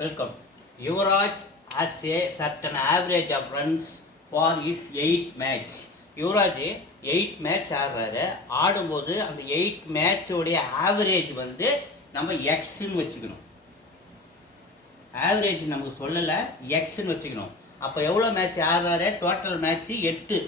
Welcome. Yuvraj has a certain average of runs for his 8 match. Yuvraj 8 match ஆடுறாரு. ஆடும்போது அந்த 8 மேட்சோடைய average வந்து நம்ம எக்ஸ்ன்னு வச்சுக்கணும். ஆவரேஜ் நமக்கு சொல்லலை, எக்ஸ்ன்னு வச்சுக்கணும். அப்போ எவ்வளோ மேட்ச் ஆடுறாரு? Total match 8.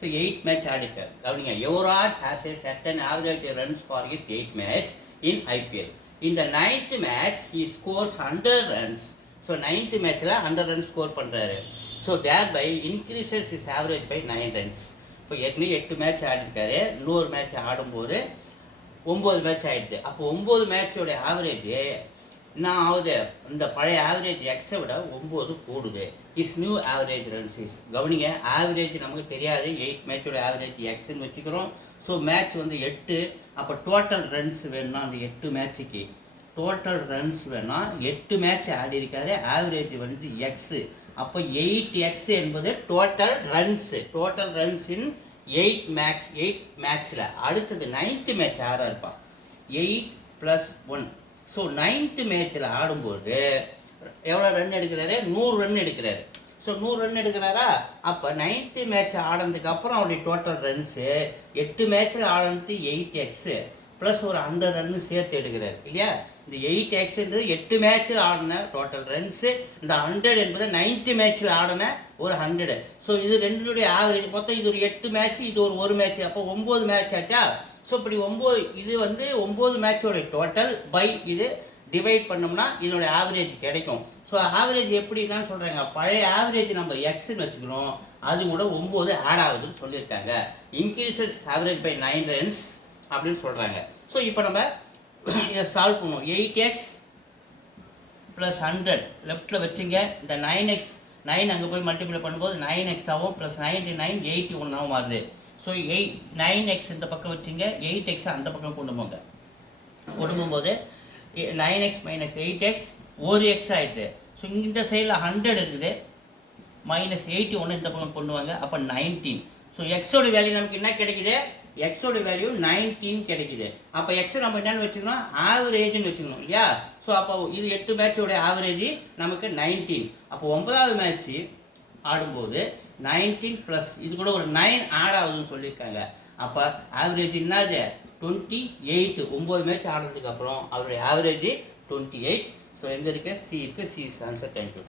ஸோ 8 மேட்ச் ஆடிருக்கார். கவனிங்க, Yuvraj has a certain average runs for his 8 match in IPL. In the 9th match, he scores 100 runs. So 9th matchல 100 runs score பண்ணுறாரு. So thereby increases his average by 9 runs. இப்போ ஏற்கனவே 8 match ஆடிருக்காரு. இன்னொரு match ஆடும்போது 9 match ஆகிடுது. அப்போ 9 மேட்சோட average என்ன ஆகுது? இந்த பழைய ஆவரேஜ் எக்ஸை விட 9 கூடுது. Is new average runs is. கவனிங்க, ஆவரேஜ் நமக்கு தெரியாது. 8 மேட்சோட ஆவரேஜ் எக்ஸ்ன்னு வச்சுக்கிறோம். ஸோ மேட்ச் வந்து 8. அப்போ டோட்டல் ரன்ஸ் வேணும்னா அந்த 8 மேட்சுக்கு டோட்டல் ரன்ஸ் வேணால் 8 மேட்ச் ஆடி இருக்காரு. ஆவரேஜ் வந்து எக்ஸு. அப்போ 8x என்பது டோட்டல் ரன்ஸ் இன் 8 மேட்ச்சில். அடுத்தது 9th மேட்ச் ஆறாருப்பா. 8 + 1. ஸோ 9th மேட்ச்சில் ஆடும்போது எவ்வளோ ரன் எடுக்கிறாரு? 100 ரன் எடுக்கிறாரு. ஸோ 100 ரன் எடுக்கிறாரா? அப்போ 9th மேட்ச் ஆடினதுக்கப்புறம் அவருடைய டோட்டல் ரன்ஸு 8 மேட்ச்சில் ஆடினது 8x ப்ளஸ் ஒரு 100 ரன்னு சேர்த்து எடுக்கிறார் இல்லையா? இந்த 8xன்றது 8 மேட்ச்சில் ஆடின டோட்டல் ரன்ஸு. இந்த 100 என்பது 9th மேட்ச்சில் ஆடின ஒரு 100. ஸோ இது ரெண்டுடைய ஆவரேஜ் மொத்தம். இது ஒரு 8 மேட்ச், இது ஒரு மேட்ச். அப்போ 9 மேட்ச் ஆச்சா? ஸோ இப்படி 9, இது வந்து 9 மேட்சோட டோட்டல் பை இது டிவைட் பண்ணோம்னா இதனுடைய ஆவரேஜ் கிடைக்கும். ஸோ ஆவரேஜ் எப்படின்னு சொல்கிறாங்க, பழைய ஆவரேஜ் நம்ம எக்ஸ்ன்னு வச்சுக்கிறோம், அது கூட 9 ஆட் ஆகுதுன்னு சொல்லியிருக்காங்க. இன்க்ரீசஸ் ஆவரேஜ் பை 9 ரன்ஸ் அப்படின்னு சொல்கிறாங்க. ஸோ இப்போ நம்ம இதை சால்வ் பண்ணுவோம். 8x + 100 லெஃப்ட்டில் வச்சுங்க. இந்த 9 அங்கே போய் மல்டிப்ளை பண்ணும்போது 9x ஆகும், ப்ளஸ் 99 81 ஆகும் ஆகுது. ஸோ 9x இந்த பக்கம் வச்சுங்க, 8x அந்த பக்கம் கொண்டு போகும்போது 9x - 8x ஒரு எக்ஸ் ஆகிடுது. ஸோ இந்த சைடில் 100 இருக்குது, -81 இந்த பக்கம் கொண்டு வாங்க. அப்போ 19. ஸோ எக்ஸோட வேல்யூ நமக்கு என்ன கிடைக்குது? எக்ஸோட வேல்யூ 19 கிடைக்குது. அப்போ எக்ஸை நம்ம என்னென்னு வச்சுக்கணும்? ஆவரேஜ்னு வச்சுக்கணும் இல்லையா? ஸோ அப்போ இது 8 மேட்சோட ஆவரேஜ் நமக்கு 19. அப்போ 9வது மேட்ச்சு ஆடும்போது 19 ப்ளஸ் இது கூட ஒரு 9 ஆட் ஆகுதுன்னு சொல்லியிருக்காங்க. அப்போ ஆவரேஜ் என்னது? 28. 9 மேட்ச் ஆடுறதுக்கு அப்புறம் அவருடைய ஆவரேஜ் 28. ஸோ எங்கே இருக்குது? சி இருக்குது. C is answer. தேங்க்யூ.